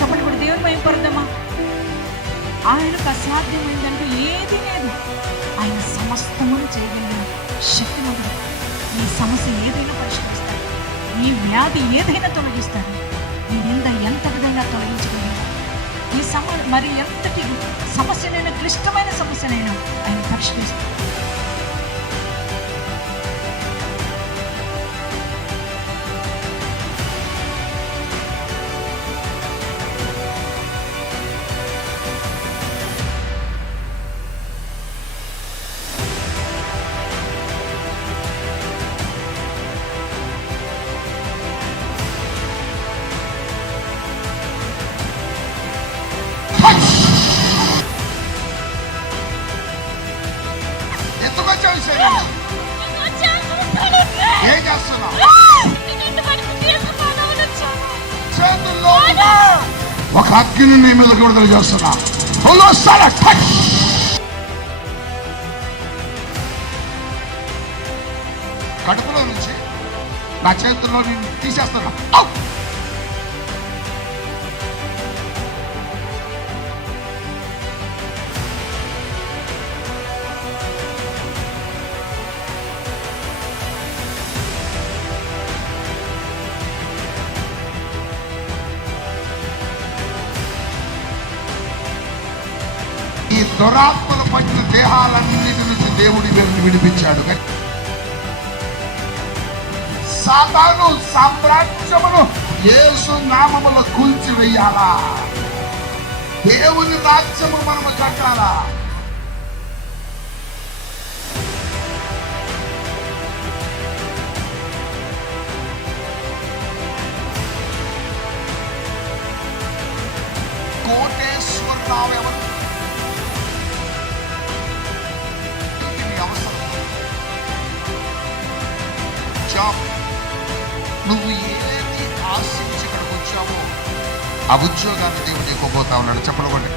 చెప్పండి కూడా దేవుని భయం పడదామా ఆయనకు అసాధ్యమైందంటూ ఏది లేదు. ఆయన సమస్తమును చేయగలిగిన శక్తివంతుడు ఈ సమస్య ఏదైనా పరిష్కరిస్తాడు. నీ వ్యాధి ఏదైనా తొలగిస్తాడు. ఈ నింద ఎంత విధంగా తొలగించగలిగిన ఈ సమ మరి ఎంతటి సమస్యనైనా క్లిష్టమైన సమస్యనైనా ఆయన పరిష్కరిస్తాడు. ఏం చేస్తున్నావు. చేతుల్లో ఒక అగ్ని నీ మీద విడుదల చేస్తున్నా. కడుపులో నుంచి నా చేతుల్లో నేను తీసేస్తున్నా. దురాత్మలు పట్టిన దేహాలన్నిటి నుంచి దేవుడి వీరిని విడిపించాడు. సాతాను సామ్రాజ్యమును యేసు నామములో కూల్చివేయాలా? దేవుని రాజ్యము మనము కట్టాలా? కోటేశ్వరరావు ఎవరు నువ్వు ఏది ఆశించి ఇక్కడికి వచ్చావో ఆ ఉద్యోగాన్ని దేవుడు నీకు ఉన్నాడు. చెప్పలగొండి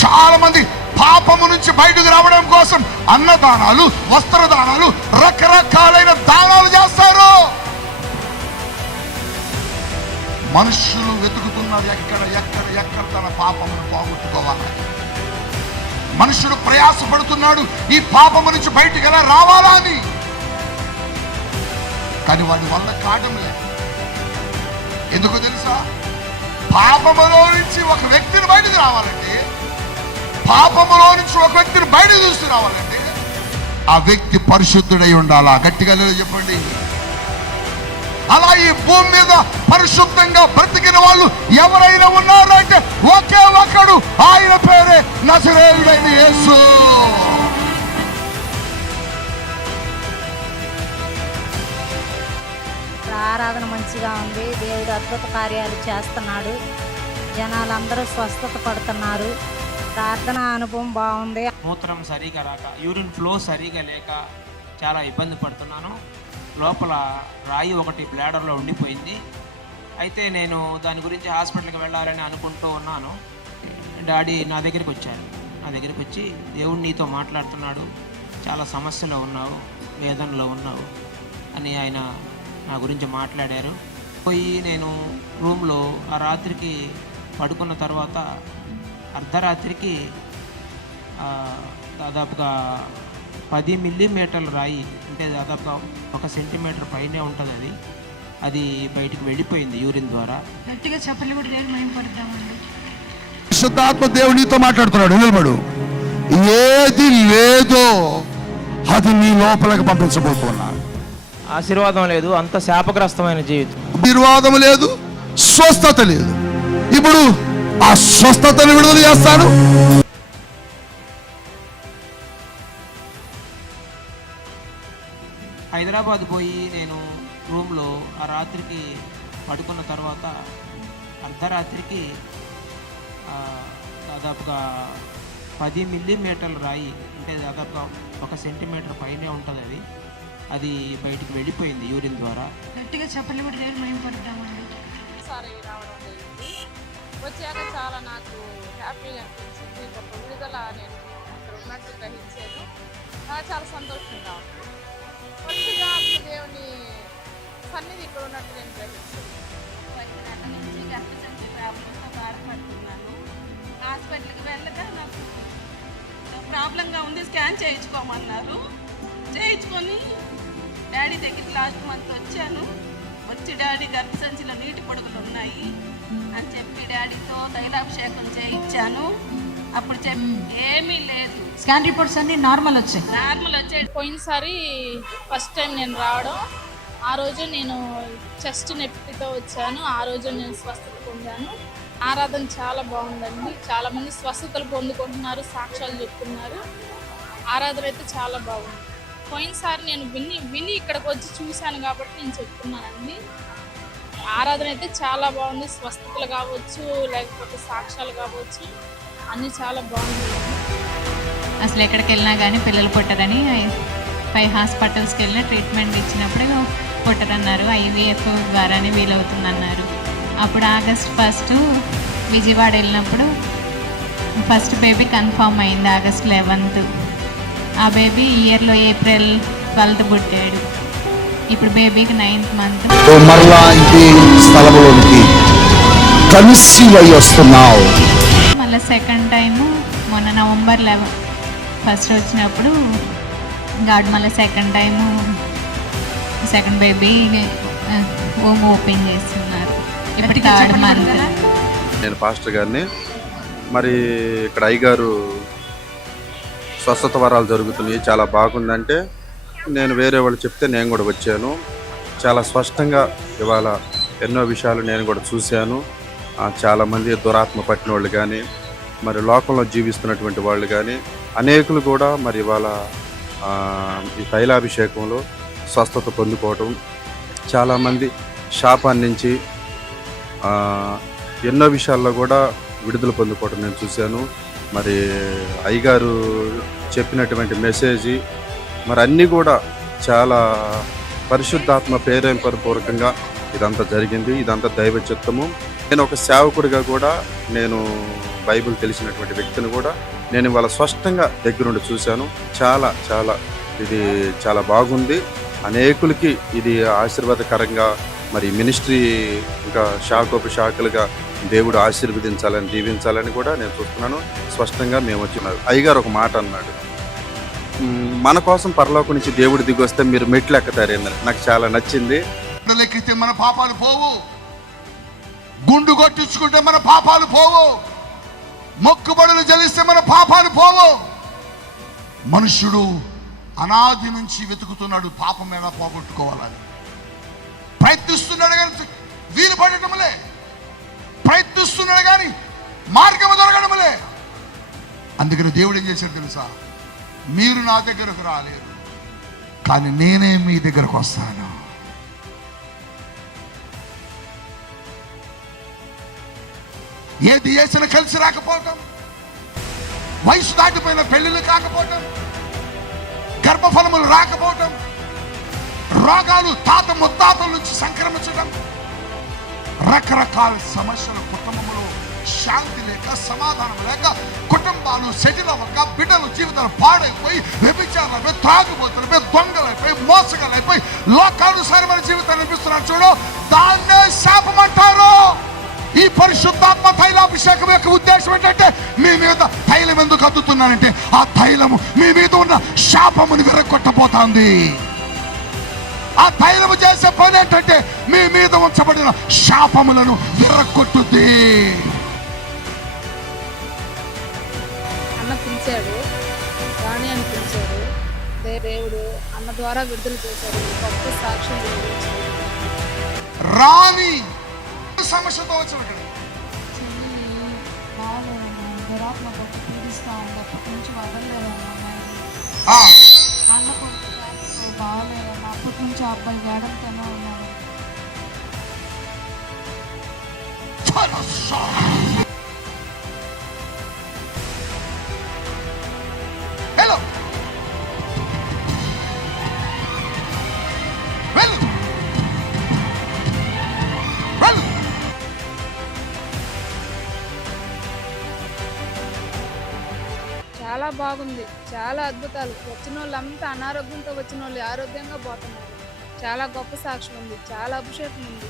చాలా మంది పాపము నుంచి బయటకు రావడం కోసం అన్నదానాలు వస్త్రదానాలు రకరకాలైన దానాలు చేస్తారు. మనుషులు వెతుకుతున్నారు ఎక్కడ ఎక్కడ ఎక్కడ తన పాపమును పోగొట్టుకోవాలని మనుషుడు ప్రయాసపడుతున్నాడు ఈ పాపము నుంచి బయటికి ఎలా రావాలా అని. కానీ వాడి వల్ల కావడం లేదు. ఎందుకు తెలుసా? పాపములో నుంచి ఒక వ్యక్తిని బయటకు రావాలంటే పాపములో నుంచి ఒక వ్యక్తిని బయట చూసి రావాలంటే ఆ వ్యక్తి పరిశుద్ధుడై ఉండాలా? గట్టిగా లేదు చెప్పండి. అలా ఈ భూమి మీద పరిశుద్ధంగా బ్రతికిన వాళ్ళు ఎవరైనా ఉన్నారు అంటే ఒకే ఒక్కడు. ఆయన పేరే నజరేయుడైన యేసు. ఆరాధన మంచిగా ఉంది. దేవుడు అద్భుత కార్యాలు చేస్తున్నాడు. జనాలందరూ స్వస్థత పడుతున్నారు. ప్రార్థన అనుభవం బాగుంది. మూత్రం సరిగా రాక యూరిన్ ఫ్లో సరిగా లేక చాలా ఇబ్బంది పడుతున్నాను. లోపల రాయి ఒకటి బ్లాడర్లో ఉండిపోయింది. అయితే నేను దాని గురించి హాస్పిటల్కి వెళ్ళాలని అనుకుంటూ ఉన్నాను. డాడీ నా దగ్గరికి వచ్చాడు నా దగ్గరికి వచ్చి దేవుడు నీతో మాట్లాడుతున్నాడు. చాలా సమస్యలో ఉన్నావు వేదనలో ఉన్నావు అని ఆయన నా గురించి మాట్లాడారు. పోయి నేను రూమ్లో ఆ రాత్రికి పడుకున్న తర్వాత అర్ధరాత్రికి దాదాపుగా పది మిల్లీమీటర్ల రాయి అంటే దాదాపుగా ఒక సెంటీమీటర్ పైనే ఉంటుంది అది. అది బయటికి వెళ్ళిపోయింది యూరిన్ ద్వారా. గట్టిగా కూడా శుద్ధాత్మ దేవునితో మాట్లాడుతున్నాడు. నిలబడు. ఏది లేదో అది నీ లోపలికి పంపించబోతున్నా. ఆశీర్వాదం లేదు అంత శాపగ్రస్తమైన జీవితం. నిర్వాదం లేదు స్వస్థత లేదు. ఇప్పుడు ఆ స్వస్థతను విడుదల చేస్తాను. హైదరాబాద్ పోయి నేను రూమ్లో ఆ రాత్రికి పడుకున్న తర్వాత అర్ధరాత్రికి ఆ, దాదాపుగా పది మిల్లీమీటర్ల రాయి అంటే దాదాపుగా ఒక సెంటీమీటర్ పైనే ఉంటుంది అది. అది బయటికి వెళ్ళిపోయింది యూరిన్ ద్వారా. గట్టిగా కూడా దేవుని భయం పడదామండి సారి రావడం జరిగింది. వచ్చాక చాలా నాకు హ్యాపీగా అనిపించింది. విడుదల నేను అక్కడ ఉన్నట్టు గ్రహించాను చాలా సంతోషంగా ఉంది. కొద్దిగా అప్పుడు దేవుని సన్నిధి ఇక్కడ ఉన్నట్టు నేను గ్రహించాను పది నెలల నుంచి గర్భసంచి ప్రాబ్లంతో బాధపడుతున్నాను. హాస్పిటల్కి వెళ్ళగా నాకు ప్రాబ్లంగా ఉంది స్కాన్ చేయించుకోమన్నారు. చేయించుకొని డాడీ దగ్గరికి లాస్ట్ మంత్ వచ్చాను. వచ్చి డాడీ గర్భసంచిలో నీటి పొడుగులు ఉన్నాయి అని చెప్పి డాడీతో తైలాభిషేకం చేయించాను. అప్పుడు ఏమీ లేదు. స్కాన్ రిపోర్ట్స్ అన్ని నార్మల్ వచ్చాయి. నార్మల్ వచ్చే పోయినసారి ఫస్ట్ టైం నేను రావడం. ఆ రోజు నేను చెస్ట్ నొప్పితో వచ్చాను. ఆ రోజు నేను స్వస్థత పొందాను. ఆరాధన చాలా బాగుందండి. చాలా మంది స్వస్థతలు పొందుకుంటున్నారు సాక్ష్యాలు చెప్తున్నారు. ఆరాధన అయితే చాలా బాగుంది. పోయినసారి నేను విని విని ఇక్కడికి వచ్చి చూశాను కాబట్టి నేను చెప్తున్నానండి. ఆరాధన అయితే చాలా బాగుంది. స్వస్థతలు కావచ్చు లేకపోతే సాక్ష్యాలు కావచ్చు. అన్నీ చాలా బాగుంది అసలు ఎక్కడికి వెళ్ళినా కానీ పిల్లలు పుట్టరని పై హాస్పిటల్స్కి వెళ్ళిన ట్రీట్మెంట్ ఇచ్చినప్పుడు పుట్టరన్నారు. ఐవీఎఫ్ ద్వారానే వీలవుతుందన్నారు. అప్పుడు ఆగస్ట్ ఫస్ట్ విజయవాడ వెళ్ళినప్పుడు ఫస్ట్ బేబీ కన్ఫామ్ అయింది ఆగస్ట్ లెవెన్త్ ఆ బేబీ ఇయర్లో ఏప్రిల్ ట్వెల్త్ పుట్టాడు. ఇప్పుడు బేబీకి నైన్త్ మంత్ ఓ మరలా ఇంటి స్థలంలోనికి కన్సీవ్ అయి వస్తున్నావు. సెకండ్ టైము మొన్న నవంబర్ లెవెన్ ఫస్ట్ వచ్చినప్పుడు గాడ్ మళ్ళీ second time second baby home open చేస్తున్నారు. ఇప్పుడు థర్డ్ మంత్ నేను పాస్టర్ గారిని. మరి ఇక్కడ అయ్యగారు స్వస్థత వరాలు జరుగుతున్నాయి. చాలా బాగుందంటే నేను వేరే వాళ్ళు చెప్తే నేను కూడా వచ్చాను. చాలా స్పష్టంగా ఇవాళ ఎన్నో విషయాలు నేను కూడా చూశాను. ఆ, చాలామంది దురాత్మ పట్టిన వాళ్ళు కానీ మరి లోకంలో జీవిస్తున్నటువంటి వాళ్ళు కానీ అనేకులు కూడా మరి ఇవాళ ఈ తైలాభిషేకంలో స్వస్థత పొందుకోవటం చాలామంది శాపాన్ని నుంచి ఎన్నో విషయాల్లో కూడా విడుదల పొందుకోవటం నేను చూశాను. మరి అయ్యగారు చెప్పినటువంటి మెసేజ్ మరి అన్నీ కూడా చాలా పరిశుద్ధాత్మ ప్రేరేపరపూర్వకంగా ఇదంతా జరిగింది. ఇదంతా దైవ చిత్తము నేను ఒక సేవకుడిగా కూడా నేను బైబిల్ తెలిసినటువంటి వ్యక్తిని కూడా నేను ఇవాళ స్పష్టంగా దగ్గరుండి చూశాను. చాలా చాలా ఇది చాలా బాగుంది. అనేకులకి ఇది ఆశీర్వాదకరంగా మరి మినిస్ట్రీ ఇంకా శాఖోప శాఖలుగా దేవుడు ఆశీర్వదించాలని దీవించాలని కూడా నేను చూస్తున్నాను. స్పష్టంగా మేము వచ్చినారు అయ్యగారు ఒక మాట అన్నాడు. మన కోసం పరలోక నుంచి దేవుడు దిగి వస్తే మీరు మెట్లు ఎక్కుతారేందని నాకు చాలా నచ్చింది. మన పాపాలు పోవు. గుండు కొట్టించుకుంటే మన పాపాలు పోవు. మొక్కుబడులు జలిస్తే మన పాపాలు పోవు. మనుష్యుడు అనాది నుంచి వెతుకుతున్నాడు పాపం ఎలా పోగొట్టుకోవాలని. ప్రయత్నిస్తున్నాడు కానీ వీలు పడటంలే ప్రయత్నిస్తున్నాడు కానీ మార్గం దొరకడములే అందుకని దేవుడు ఏం చేశాడు తెలుసా? మీరు నా దగ్గరకు రాలేరు కానీ నేనే మీ దగ్గరకు వస్తాను. ఏది చేసినా కలిసి రాకపోవటం. వయసు దాటిపోయిన పెళ్ళిళ్ళు కాకపోవటం. గర్భఫలములు రాకపోవటం. రోగాలు తాత ముత్తాతల నుంచి సంక్రమించడం రకరకాల సమస్యలు కుటుంబంలో శాంతి లేక సమాధానం లేక కుటుంబాలు సెటిల్ అవ్వక బిడ్డలు జీవితాలు పాడైపోయి వ్యభిచారులైపోయి త్రాగుబోతులైపోయి దొంగలైపోయి మోసగాలైపోయి లోకానుసారమైన జీవితాన్ని అనిపిస్తున్నారు చూడు దాన్నే శాపమంటారు. అంటారు ఈ పరిశుద్ధాత్మ తైలాభిషేకం యొక్క ఉద్దేశం ఏంటంటే మీ మీద తైలం ఎందుకు అద్దుతున్నానంటే ఆ తైలము మీ మీద ఉన్న శాపముని విరగొట్టబోతోంది ఆ తైలము చేసే పని ఏంటంటే మీ మీద ఉంచబడిన శాపములను విరగొట్టుద్ది అన్న పిలిచాడు రాణి అని పిలిచాడు. దేవుడు అన్న ద్వారా విడుదల చేశాడు. గొప్ప సాక్ష్యం జరిగించాడు రాని సమస్యతో ఉంది అప్పటి నుంచి అబ్బాయి వేడంతోనే ఉన్నాడు చాలా బాగుంది. చాలా అద్భుతాలు. వచ్చిన వాళ్ళంతా అనారోగ్యంతో వచ్చిన వాళ్ళు ఆరోగ్యంగా పోతున్నారు. చాలా గొప్ప సాక్ష్యం ఉంది. చాలా అభిషేకం ఉంది.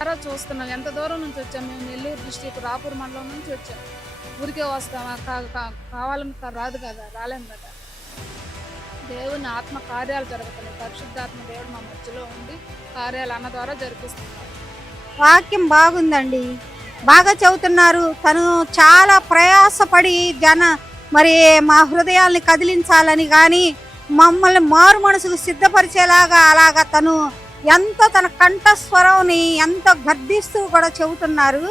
చాలా చూస్తున్నాం ఎంత దూరం నుంచి వచ్చాం మేము? నెల్లూరు డిస్టిక్ రాపూర్ మండలం నుంచి వచ్చాం. ఊరికే వస్తామా కా- కావాలని రాదు కదా? రాలేం కదా? దేవుని ఆత్మ కార్యాలు జరుగుతున్నాయి. పరిశుద్ధాత్మ దేవుడు మా మధ్యలో ఉండి కార్యాలు అన్న ద్వారా జరిపిస్తున్నారు. వాక్యం బాగుందండి. బాగా చదువుతున్నారు. తను చాలా ప్రయాసపడి జన మరి మా హృదయాల్ని కదిలించాలని కానీ మమ్మల్ని మారు మనసుకు సిద్ధపరిచేలాగా అలాగా తను ఎంతో తన కంఠస్వరంని ఎంతో గర్దిస్తూ కూడా చెబుతున్నారు.